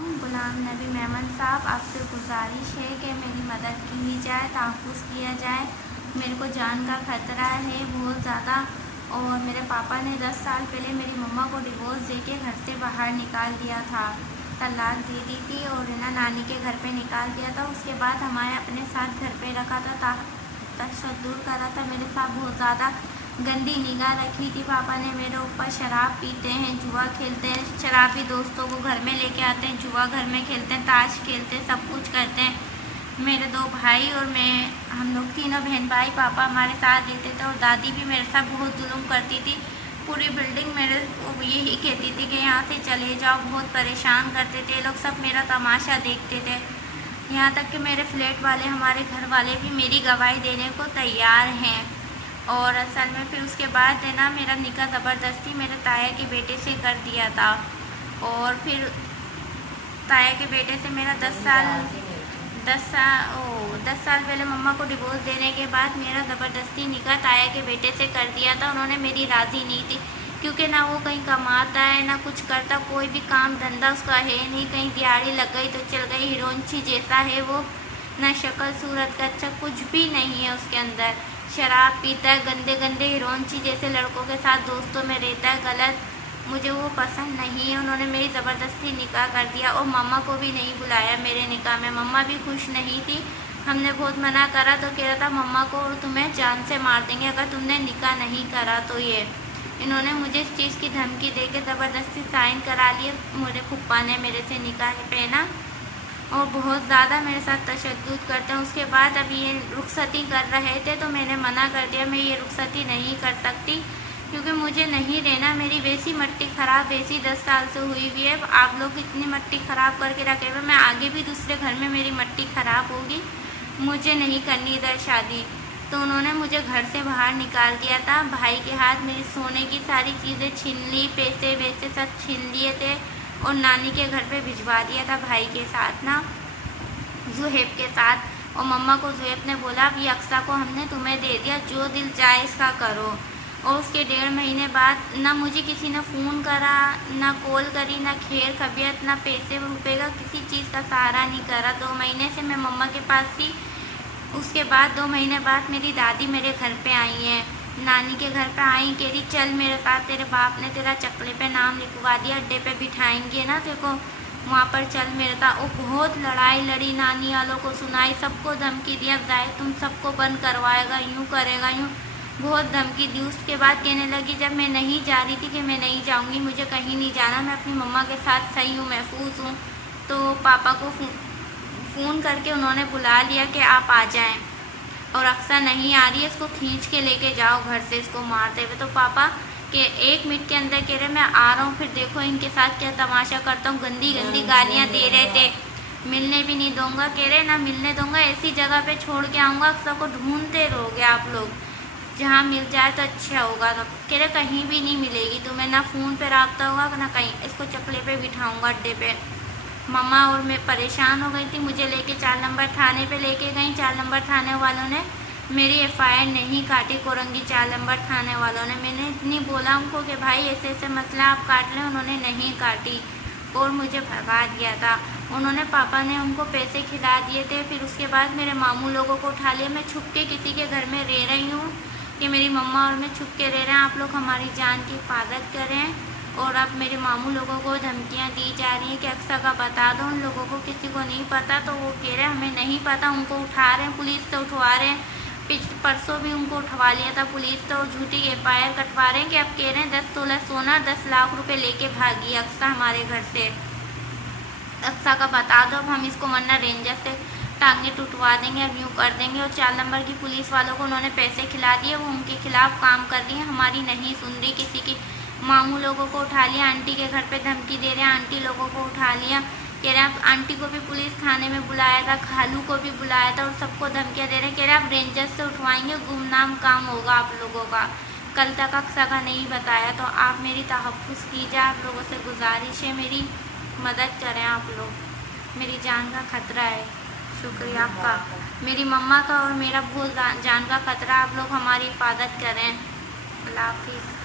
गुलाम नबी मेमन साहब, आपसे गुजारिश है कि मेरी मदद की जाए, तहफ़्फ़ुज़ किया जाए। मेरे को जान का ख़तरा है बहुत ज़्यादा। और मेरे पापा ने 10 साल पहले मेरी मम्मा को डिवोर्स देके घर से बाहर निकाल दिया था, तलाक दे दी थी और नानी के घर पे निकाल दिया था। उसके बाद हमारे अपने साथ घर पे रखा था, तशद्दुद करा था मेरे साथ, बहुत ज़्यादा गंदी निगाह रखी थी पापा ने मेरे ऊपर। शराब पीते हैं, जुआ खेलते हैं, शराबी दोस्तों को घर में लेके आते हैं, जुआ घर में खेलते हैं, ताश खेलते हैं, सब कुछ करते हैं। मेरे 2 भाई और मैं, हम लोग तीनों बहन भाई पापा हमारे साथ रहते थे। और दादी भी मेरे साथ बहुत जुल्म करती थी। पूरी बिल्डिंग मेरे को यही कहती थी कि यहाँ से चले जाओ, बहुत परेशान करते थे लोग, सब मेरा तमाशा देखते थे। यहाँ तक कि मेरे फ्लैट वाले, हमारे घर वाले भी मेरी गवाही देने को तैयार हैं। और असल में फिर उसके बाद है ना, मेरा निकाह ज़बरदस्ती मेरे ताया के बेटे से कर दिया था। और फिर ताया के बेटे से मेरा 10 साल पहले मम्मा को डिवोर्स देने के बाद मेरा ज़बरदस्ती निकाह ताया के बेटे से कर दिया था। उन्होंने मेरी राज़ी नहीं थी, क्योंकि ना वो कहीं कमाता है ना कुछ करता, कोई भी काम धंधा उसका है नहीं। कहीं दिहाड़ी लग गई तो चल गई, हीरोइनची जैसा है वो, ना शक्ल सूरत का अच्छा कुछ भी नहीं है उसके अंदर। शराब पीता है, गंदे गंदे हीरोइनची जैसे लड़कों के साथ दोस्तों में रहता है, गलत। मुझे वो पसंद नहीं है। उन्होंने मेरी ज़बरदस्ती निकाह कर दिया और मम्मा को भी नहीं बुलाया मेरे निकाह में। मम्मा भी खुश नहीं थी। हमने बहुत मना करा तो कह रहा था मम्मा को और तुम्हें जान से मार देंगे अगर तुमने निकाह नहीं करा तो। ये इन्होंने मुझे इस चीज़ की धमकी दे के ज़बरदस्ती साइन करा लिए। मेरे फूफा ने मेरे से निकाह पहना और बहुत ज़्यादा मेरे साथ तशद्दुद करते हैं। उसके बाद अब ये रुखसती कर रहे थे तो मैंने मना कर दिया, मैं ये रुखसती नहीं कर सकती, क्योंकि मुझे नहीं रहना। मेरी वैसी मिट्टी ख़राब वैसी 10 साल से हुई हुई है। आप लोग इतनी मिट्टी ख़राब करके रखे हुए, मैं आगे भी दूसरे घर में मेरी मिट्टी ख़राब होगी। मुझे नहीं करनी इधर शादी। तो उन्होंने मुझे घर से बाहर निकाल दिया था। भाई के हाथ मेरी सोने की सारी चीज़ें छीन ली, पैसे वैसे सब छीन लिए थे और नानी के घर पे भिजवा दिया था भाई के साथ ना, जुहेब के साथ। और मम्मा को जुहेब ने बोला अब ये अक्सा को हमने तुम्हें दे दिया, जो दिल चाहे इसका करो। और उसके 1.5 महीने बाद ना मुझे किसी ने फ़ोन करा, ना कॉल करी, ना खैर खबियत, ना पैसे रुपए का किसी चीज़ का सहारा नहीं करा। 2 महीने से मैं मम्मा के पास थी। उसके बाद 2 महीने बाद मेरी दादी मेरे घर पे आई हैं, नानी के घर पे आई, कह रही चल मेरे साथ, तेरे बाप ने तेरा चकले पे नाम लिखवा दिया, अड्डे पे बिठाएंगे ना तेरे को, वहाँ पर चल मेरे साथ। वो बहुत लड़ाई लड़ी, नानी वालों को सुनाई, सबको धमकी दिया, जाए तुम सबको बंद करवाएगा, यूँ करेगा, यूँ बहुत धमकी दी। उसके बाद कहने लगी जब मैं नहीं जा रही थी कि मैं नहीं जाऊँगी, मुझे कहीं नहीं जाना, मैं अपनी मम्मा के साथ सही हूँ, महफूज हूँ। तो पापा को फ़ोन करके उन्होंने बुला लिया कि आप आ जाएं, और अक्सा नहीं आ रही है, इसको खींच के लेके जाओ घर से, इसको मारते हुए। तो पापा के 1 मिनट के अंदर कह रहे मैं आ रहा हूँ, फिर देखो इनके साथ क्या तमाशा करता हूँ। गंदी गंदी गालियाँ दे रहे थे, मिलने भी नहीं दूंगा, कह रहे ना मिलने दूंगा, ऐसी जगह पे छोड़ के आऊँगा, अक्सा को ढूंढते रहोगे आप लोग, जहाँ मिल जाए तो अच्छा होगा। तो कह रहे कहीं भी नहीं मिलेगी तुम्हें, ना फ़ोन पे रब्ता होगा ना कहीं, इसको चकले पे बिठाऊँगा अड्डे पे। मम्मा और मैं परेशान हो गई थी, मुझे लेके 4 नंबर थाने पे लेके गई। 4 नंबर थाने वालों ने मेरी FIR नहीं काटी, कोरंगी 4 नंबर थाने वालों ने। मैंने इतनी बोला उनको कि भाई ऐसे ऐसे मसला आप काट लें, उन्होंने नहीं काटी और मुझे भगा दिया था। उन्होंने, पापा ने उनको पैसे खिला दिए थे। फिर उसके बाद मेरे मामू लोगों को उठा लिया। मैं छुप के किसी के घर में रह रही हूँ कि मेरी मम्मा और मैं छुप के रह रहे हैं, आप लोग हमारी जान की हिफाजत करें। और अब मेरे मामू लोगों को धमकियां दी जा रही हैं कि अक्सा का बता दो, उन लोगों को किसी को नहीं पता। तो वो कह रहे हैं हमें नहीं पता, उनको उठा रहे हैं, पुलिस से उठवा रहे हैं। परसों भी उनको उठवा लिया था पुलिस से और झूठी FIR कटवा रहे हैं कि अब कह रहे हैं 10 तोला सोना 10 लाख रुपए लेके भागी अक्सा हमारे घर से। अक्सा का बता दो, अब हम इसको वरना रेंजर से टांगे टूटवा देंगे, अब यूँ कर देंगे। और 4 नंबर की पुलिस वालों को उन्होंने पैसे खिला दिए, वो उनके खिलाफ काम कर रही है, हमारी नहीं सुन रही किसी की। मामू लोगों को उठा लिया, आंटी के घर पे धमकी दे रहे हैं, आंटी लोगों को उठा लिया, कह रहे हैं आंटी को भी पुलिस थाने में बुलाया था, खालू को भी बुलाया था और सबको धमकियाँ दे रहे हैं। कह रहे हैं आप रेंजर से उठवाएंगे, गुमनाम काम होगा आप लोगों का। कल तक अक्सा का नहीं बताया, तो आप मेरी तहफ़्फ़ुज़ कीजिए, आप लोगों से गुजारिश है, मेरी मदद करें आप लोग, मेरी जान का ख़तरा है। शुक्रिया आपका, मेरी मम्मा का और मेरा बहुत जान का ख़तरा, आप लोग हमारी हिफाजत करें। अल्लाह हाफ़िज़।